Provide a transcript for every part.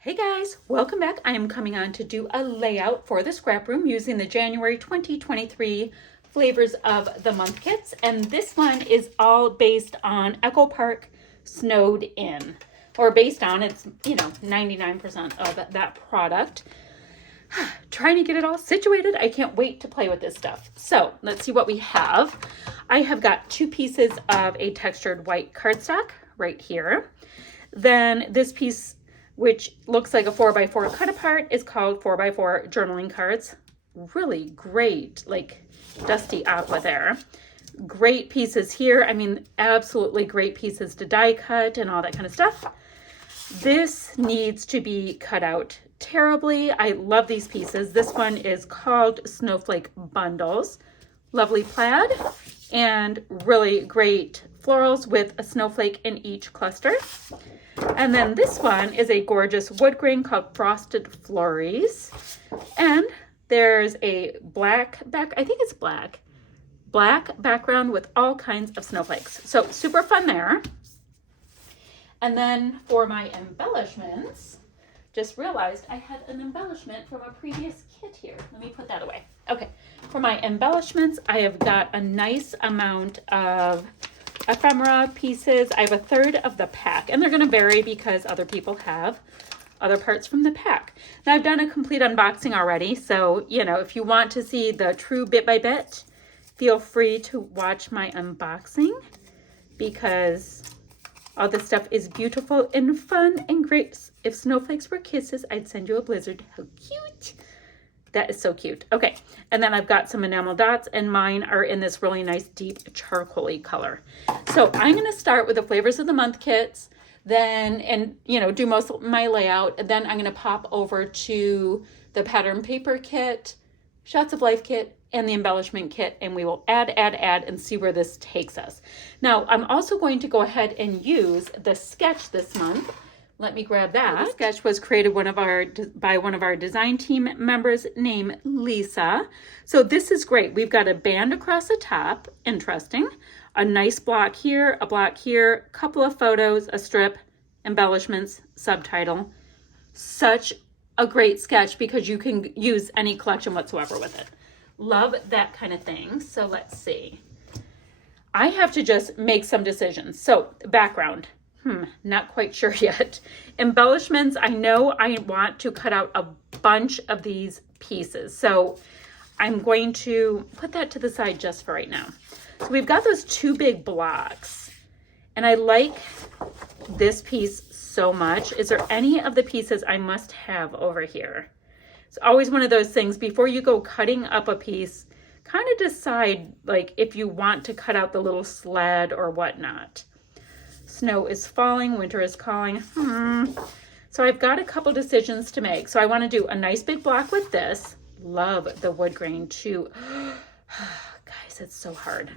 Hey guys, welcome back. I am coming on to do a layout for the scrap room using the January 2023 flavors of the month kits. And this one is all based on Echo Park Snowed In, or based on, it's, 99% of that product. Trying to get it all situated. I can't wait to play with this stuff. So let's see what we have. I have got 2 pieces of a textured white cardstock right here. Then this piece, which looks like a 4x4 cut apart, is called 4x4 journaling cards. Really great, like dusty aqua there. Great pieces here. I mean, absolutely great pieces to die cut and all that kind of stuff. This needs to be cut out terribly. I love these pieces. This one is called Snowflake Bundles. Lovely plaid and really great florals with a snowflake in each cluster. And then this one is a gorgeous wood grain called Frosted Flurries. And there's a black background with all kinds of snowflakes. So super fun there. And then for my embellishments, just realized I had an embellishment from a previous kit here. Let me put that away. Okay, for my embellishments, I have got a nice amount of ephemera pieces. I have a third of the pack, and they're going to vary because other people have other parts from the pack. Now, I've done a complete unboxing already, so, if you want to see the true bit by bit, feel free to watch my unboxing because all this stuff is beautiful and fun and great. If snowflakes were kisses, I'd send you a blizzard. How cute. That is so cute. Okay, and then I've got some enamel dots, and mine are in this really nice deep charcoal-y color. So I'm going to start with the flavors of the month kits, then, do most of my layout. And then I'm going to pop over to the pattern paper kit, Shots of Life kit, and the embellishment kit, and we will add, and see where this takes us. Now, I'm also going to go ahead and use the sketch this month. Let me grab that. The sketch was created by one of our design team members named Lisa. So this is great. We've got a band across the top, interesting. A nice block here, a block here, couple of photos, a strip, embellishments, subtitle. Such a great sketch because you can use any collection whatsoever with it. Love that kind of thing. So let's see. I have to just make some decisions. So background. Not quite sure yet. Embellishments, I know I want to cut out a bunch of these pieces. So I'm going to put that to the side just for right now. So we've got those 2 big blocks. And I like this piece so much. Is there any of the pieces I must have over here? It's always one of those things, before you go cutting up a piece, kind of decide like if you want to cut out the little sled or whatnot. Snow is falling, winter is calling. So I've got a couple decisions to make. So I want to do a nice big block with this. Love the wood grain too. Guys, it's so hard.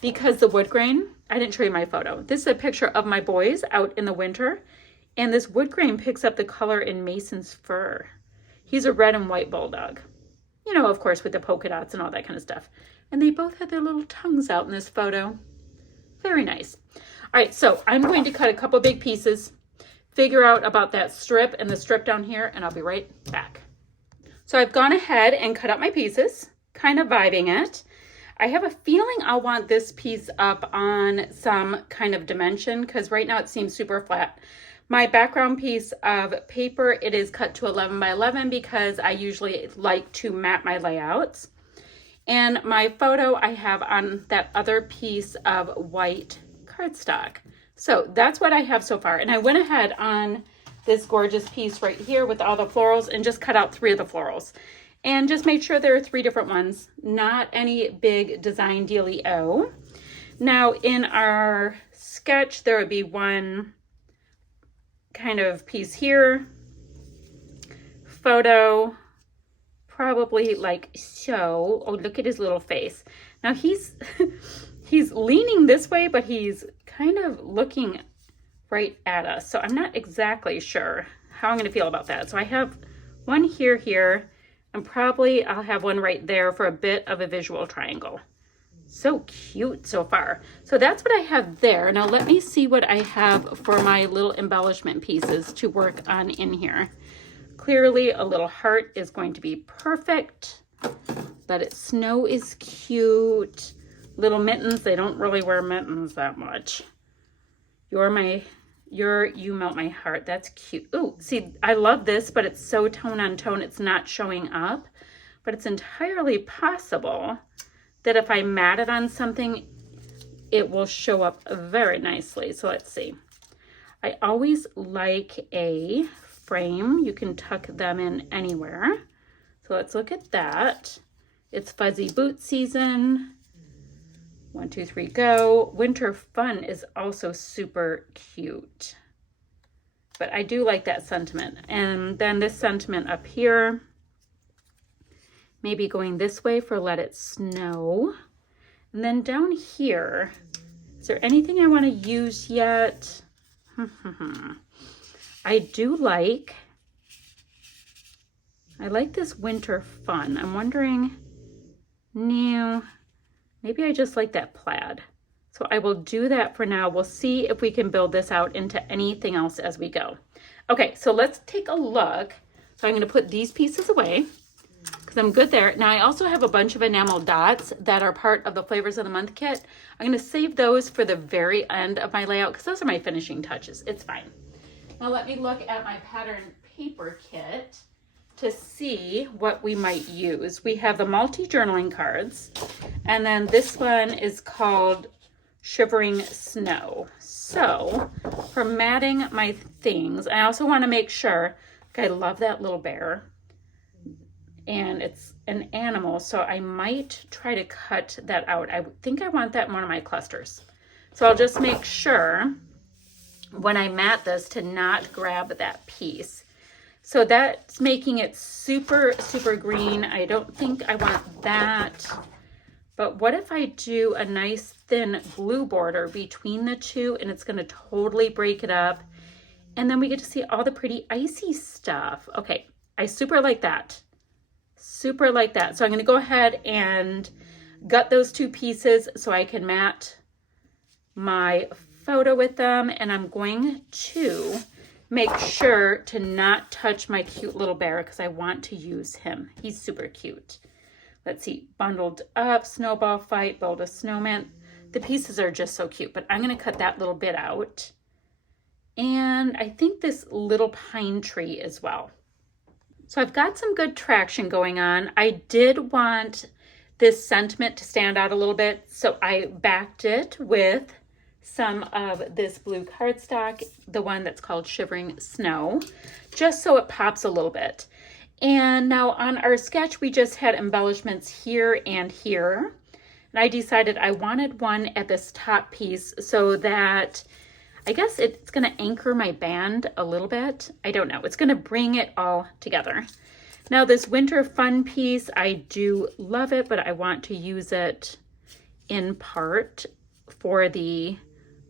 Because the wood grain, I didn't show you my photo. This is a picture of my boys out in the winter. And this wood grain picks up the color in Mason's fur. He's a red and white bulldog. Of course, with the polka dots and all that kind of stuff. And they both had their little tongues out in this photo. Very nice. All right, so I'm going to cut a couple big pieces, figure out about that strip and the strip down here, and I'll be right back. So I've gone ahead and cut out my pieces, kind of vibing it. I have a feeling I'll want this piece up on some kind of dimension because right now it seems super flat. My background piece of paper, it is cut to 11 by 11 because I usually like to map my layouts. And my photo I have on that other piece of white cardstock. So that's what I have so far. And I went ahead on this gorgeous piece right here with all the florals and just cut out 3 of the florals. And just made sure there are 3 different ones, not any big design dealio. Now in our sketch, there would be one kind of piece here, photo, probably like so. Oh, look at his little face. Now he's leaning this way, but he's kind of looking right at us. So I'm not exactly sure how I'm going to feel about that. So I have one here, and probably I'll have one right there for a bit of a visual triangle. So cute so far. So that's what I have there. Now let me see what I have for my little embellishment pieces to work on in here. Clearly a little heart is going to be perfect. Let It Snow is cute. Little mittens, they don't really wear mittens that much. You Melt My Heart. That's cute. Ooh, see, I love this, but it's so tone on tone, it's not showing up. But it's entirely possible that if I mat it on something, it will show up very nicely. So let's see. I always like a frame. You can tuck them in anywhere. So let's look at that. It's fuzzy boot season. 1, 2, 3, go. Winter Fun is also super cute. But I do like that sentiment. And then this sentiment up here, maybe going this way for Let It Snow. And then down here, is there anything I want to use yet? I like this Winter Fun. I'm wondering, no, maybe I just like that plaid. So I will do that for now. We'll see if we can build this out into anything else as we go. Okay, so let's take a look. So I'm going to put these pieces away because I'm good there. Now I also have a bunch of enamel dots that are part of the Flavors of the Month kit. I'm going to save those for the very end of my layout because those are my finishing touches. It's fine. Now let me look at my pattern paper kit to see what we might use. We have the multi-journaling cards, and then this one is called Shivering Snow. So for matting my things, I also want to make sure, I love that little bear, and it's an animal, so I might try to cut that out. I think I want that in one of my clusters. So I'll just make sure when I mat this to not grab that piece. So that's making it super, super green. I don't think I want that. But what if I do a nice thin blue border between the two, and it's going to totally break it up. And then we get to see all the pretty icy stuff. Okay, I super like that. Super like that. So I'm going to go ahead and gut those two pieces so I can mat my photo with them. And I'm going to make sure to not touch my cute little bear because I want to use him. He's super cute. Let's see, bundled up, snowball fight, build a snowman. The pieces are just so cute, but I'm going to cut that little bit out. And I think this little pine tree as well. So I've got some good traction going on. I did want this sentiment to stand out a little bit, so I backed it with some of this blue cardstock, the one that's called Shivering Snow, just so it pops a little bit. And now on our sketch, we just had embellishments here and here. And I decided I wanted one at this top piece so that I guess it's going to anchor my band a little bit. I don't know. It's going to bring it all together. Now this Winter Fun piece, I do love it, but I want to use it in part for the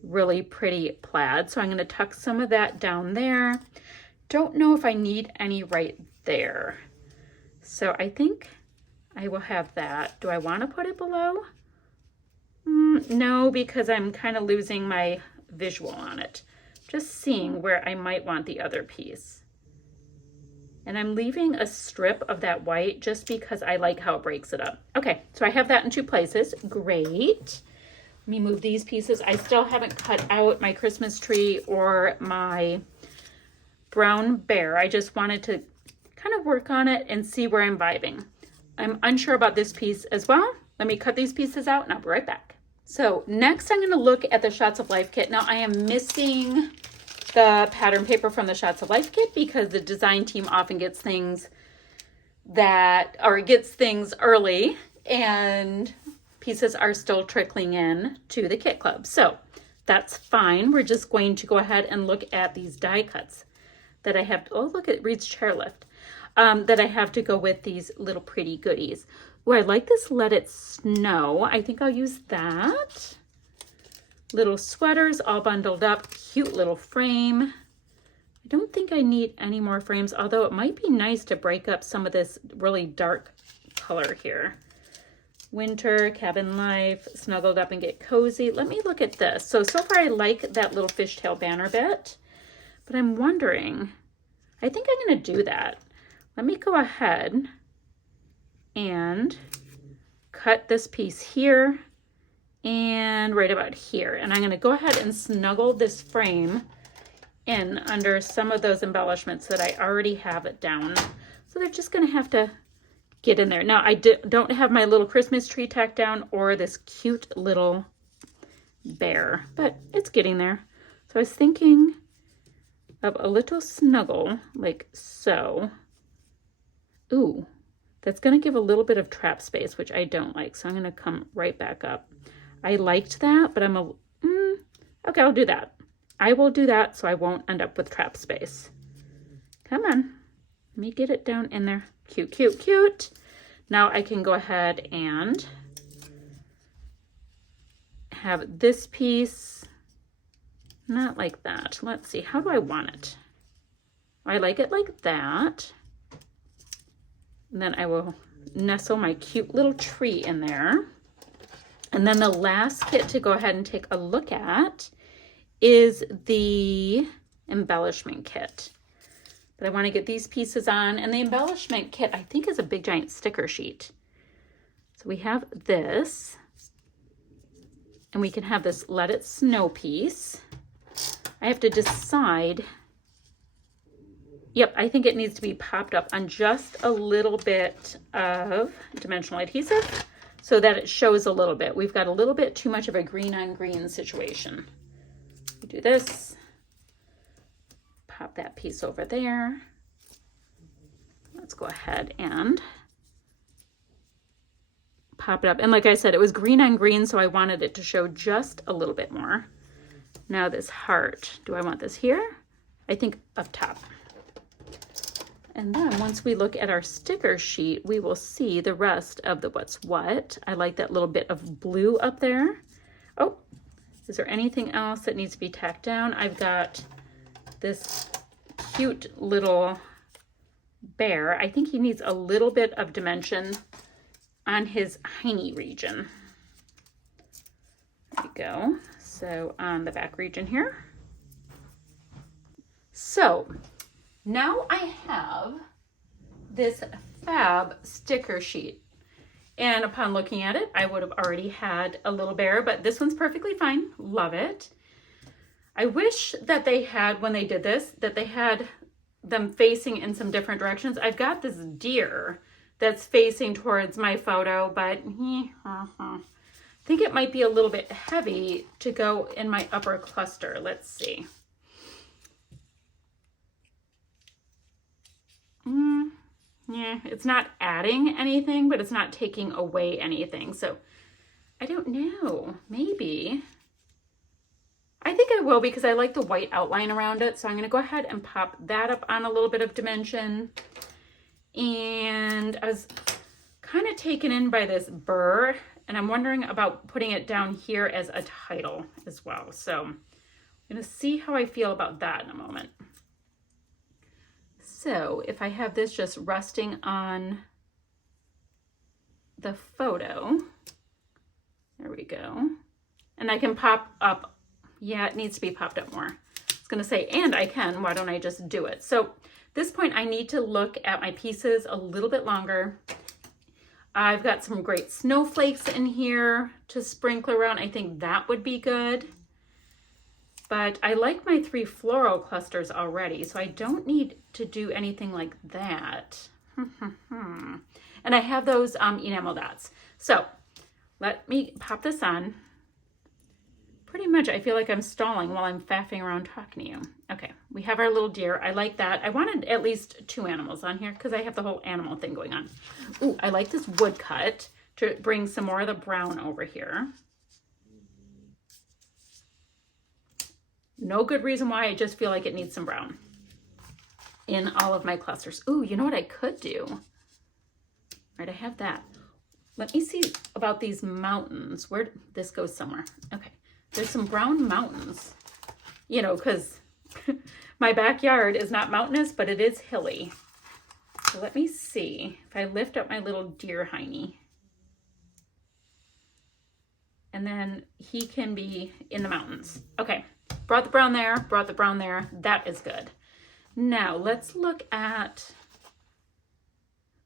really pretty plaid. So I'm going to tuck some of that down there. Don't know if I need any right there. So I think I will have that. Do I want to put it below? No, because I'm kind of losing my visual on it. Just seeing where I might want the other piece. And I'm leaving a strip of that white just because I like how it breaks it up. Okay, so I have that in two places. Great. Let me move these pieces. I still haven't cut out my Christmas tree or my brown bear. I just wanted to kind of work on it and see where I'm vibing. I'm unsure about this piece as well. Let me cut these pieces out and I'll be right back. So next I'm going to look at the Shots of Life kit. Now I am missing the pattern paper from the Shots of Life kit because the design team often gets things early and pieces are still trickling in to the kit club. So that's fine. We're just going to go ahead and look at these die cuts that I have. Oh, look at Reed's chairlift that I have to go with these little pretty goodies. Oh, I like this Let It Snow. I think I'll use that. Little sweaters all bundled up. Cute little frame. I don't think I need any more frames, although it might be nice to break up some of this really dark color here. winter, cabin life, snuggled up and get cozy. Let me look at this. So far I like that little fishtail banner bit, but I'm wondering, I think I'm going to do that. Let me go ahead and cut this piece here and right about here. And I'm going to go ahead and snuggle this frame in under some of those embellishments that I already have it down. So they're just going to have to get in there. Now I don't have my little Christmas tree tacked down or this cute little bear, but it's getting there. So I was thinking of a little snuggle like so. Ooh, that's going to give a little bit of trap space, which I don't like. So I'm going to come right back up. I liked that, but okay, I'll do that. I will do that so I won't end up with trap space. Come on. Let me get it down in there. Cute, cute, cute. Now I can go ahead and have this piece, not like that. Let's see, how do I want it? I like it like that. And then I will nestle my cute little tree in there. And then the last kit to go ahead and take a look at is the embellishment kit. But I want to get these pieces on. And the embellishment kit, I think, is a big giant sticker sheet. So we have this. And we can have this Let It Snow piece. I have to decide. Yep, I think it needs to be popped up on just a little bit of dimensional adhesive so that it shows a little bit. We've got a little bit too much of a green on green situation. We do this. Pop that piece over there. Let's go ahead and pop it up. And like I said, it was green on green, so I wanted it to show just a little bit more. Now this heart, do I want this here? I think up top. And then once we look at our sticker sheet, we will see the rest of the what's what. I like that little bit of blue up there. Oh, is there anything else that needs to be tacked down? I've got this cute little bear. I think he needs a little bit of dimension on his hiney region. There we go. So on the back region here. So now I have this fab sticker sheet. And upon looking at it, I would have already had a little bear, but this one's perfectly fine. Love it. I wish that they had, when they did this, that they had them facing in some different directions. I've got this deer that's facing towards my photo, but I think it might be a little bit heavy to go in my upper cluster. Let's see. Yeah, it's not adding anything, but it's not taking away anything. So I don't know, maybe. I think I will because I like the white outline around it. So I'm going to go ahead and pop that up on a little bit of dimension. And I was kind of taken in by this Brrrrr, and I'm wondering about putting it down here as a title as well. So I'm going to see how I feel about that in a moment. So if I have this just resting on the photo, there we go. And I can pop up, yeah, it needs to be popped up more. It's gonna say, and I can, why don't I just do it? So at this point I need to look at my pieces a little bit longer. I've got some great snowflakes in here to sprinkle around. I think that would be good. But I like my 3 floral clusters already, so I don't need to do anything like that. And I have those enamel dots. So let me pop this on. Pretty much I feel like I'm stalling while I'm faffing around talking to you. Okay, we have our little deer. I like that. I wanted at least 2 animals on here because I have the whole animal thing going on. Ooh, I like this woodcut to bring some more of the brown over here. No good reason why, I just feel like it needs some brown in all of my clusters. Ooh, you know what I could do? All right, I have that. Let me see about these mountains. Where this goes somewhere. Okay, there's some brown mountains, you know, because my backyard is not mountainous, but it is hilly. So let me see if I lift up my little deer hiney. And then he can be in the mountains. Okay, brought the brown there, brought the brown there. That is good. Now let's look at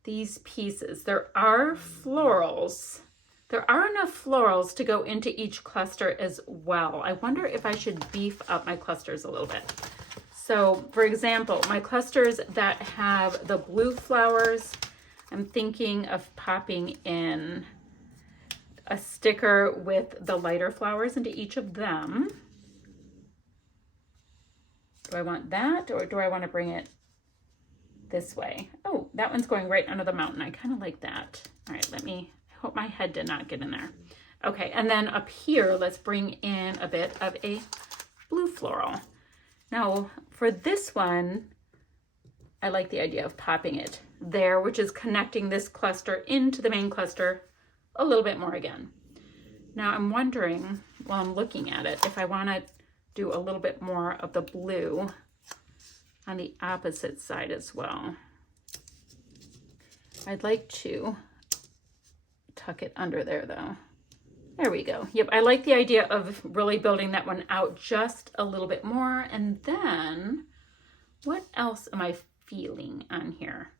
these pieces. There are florals. There are enough florals to go into each cluster as well. I wonder if I should beef up my clusters a little bit. So for example, my clusters that have the blue flowers, I'm thinking of popping in a sticker with the lighter flowers into each of them. Do I want that, or do I want to bring it this way? Oh, that one's going right under the mountain. I kind of like that. All right, I hope my head did not get in there. Okay, and then up here, let's bring in a bit of a blue floral. Now, for this one, I like the idea of popping it there, which is connecting this cluster into the main cluster a little bit more again. Now, I'm wondering, while I'm looking at it, if I want to do a little bit more of the blue on the opposite side as well. I'd like to tuck it under there though. There we go. Yep, I like the idea of really building that one out just a little bit more. And then what else am I feeling on here?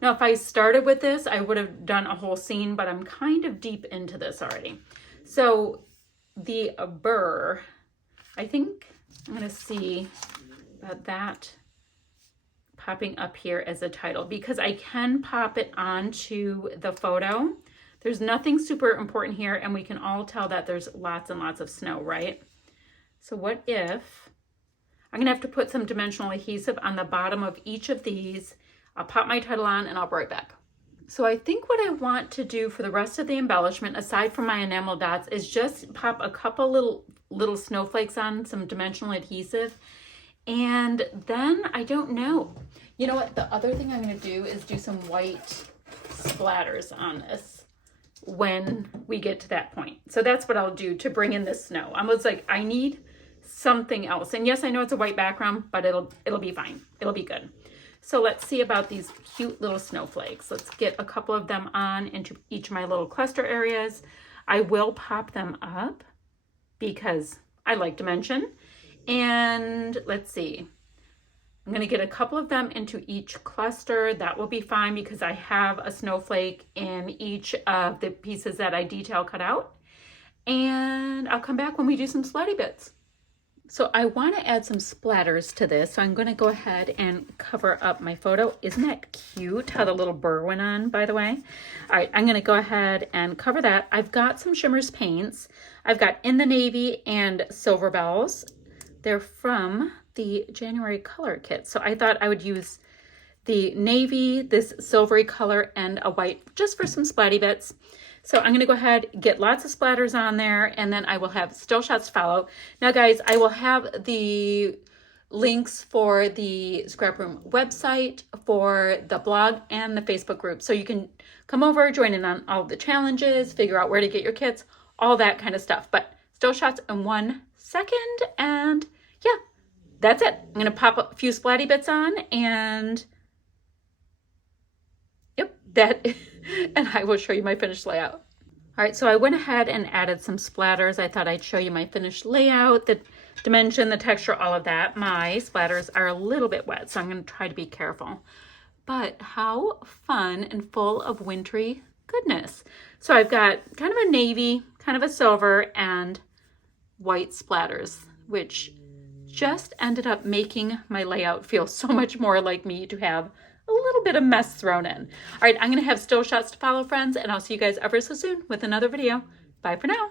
Now, if I started with this, I would have done a whole scene, but I'm kind of deep into this already. So the Brrrrr, I think I'm going to see about that popping up here as a title, because I can pop it onto the photo. There's nothing super important here, and we can all tell that there's lots and lots of snow, right? So what if I'm going to have to put some dimensional adhesive on the bottom of each of these. I'll pop my title on and I'll be right back. So I think what I want to do for the rest of the embellishment, aside from my enamel dots, is just pop a couple little snowflakes on some dimensional adhesive. And then I don't know. You know what? The other thing I'm going to do is do some white splatters on this when we get to that point. So that's what I'll do to bring in the snow. I was like, I need something else. And yes, I know it's a white background, but it'll be fine. It'll be good. So let's see about these cute little snowflakes. Let's get a couple of them on into each of my little cluster areas. I will pop them up because I like dimension. And let's see. I'm going to get a couple of them into each cluster. That will be fine because I have a snowflake in each of the pieces that I detail cut out. And I'll come back when we do some splatty bits. So I want to add some splatters to this. So I'm going to go ahead and cover up my photo. Isn't that cute how the little burr went on, by the way? All right, I'm going to go ahead and cover that. I've got some Shimmers paints. I've got In the Navy and Silver Bells. They're from the January color kit. So I thought I would use the navy, this silvery color, and a white just for some splatty bits. So I'm going to go ahead, get lots of splatters on there, and then I will have still shots to follow. Now, guys, I will have the links for the ScrapRoom website, for the blog, and the Facebook group. So you can come over, join in on all the challenges, figure out where to get your kits, all that kind of stuff. But still shots in 1 second, and yeah, that's it. I'm going to pop a few splatty bits on, and yep, that, and I will show you my finished layout. All right, so I went ahead and added some splatters. I thought I'd show you my finished layout, the dimension, the texture, all of that. My splatters are a little bit wet, so I'm going to try to be careful. But how fun and full of wintry goodness. So I've got kind of a navy, kind of a silver, and white splatters, which just ended up making my layout feel so much more like me to have a little bit of mess thrown in. All right, I'm going to have still shots to follow, friends, and I'll see you guys ever so soon with another video. Bye for now.